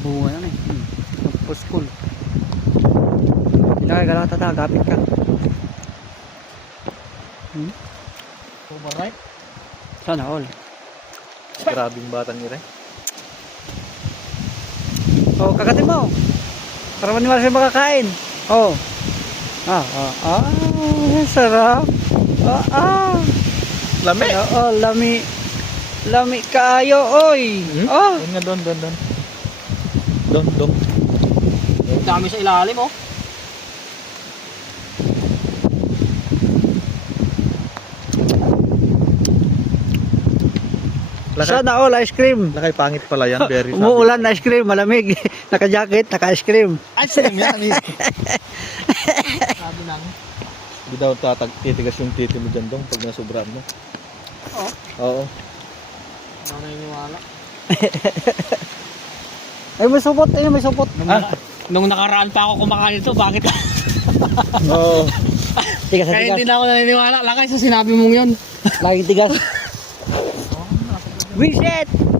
bunga na eh. Puskol. Pinakagalaw tata, gapit ka. Overripe? Sana all. Grabing batang nila. Oh, kakatin mo. Para maniwala siya makakain. Oh. Sarap. Lami! Oo, lami. Lami kayo, oy. Oh. Doon nga, doon. Doon. Dami sa ilalim, oh. Sana all ice cream. Lakay pangit pala yan, very sabi. Umuulan na ice cream, malamig. Naka-jacket, naka-ice cream. Ice cream yan. Sabi lang. Hindi daw titigas yung titi mo dyan dong pag nasubraan mo. Oo. Oo. Naniniwala. Ay, may supot. Ay, may supot. Nung nakaraan pa ako kumakain ito, bakit? Oo. Tigas na Kaya hindi tigas. na ako naniniwala. Lakay sa sinabi mong yun. Laging tigas. Wish it!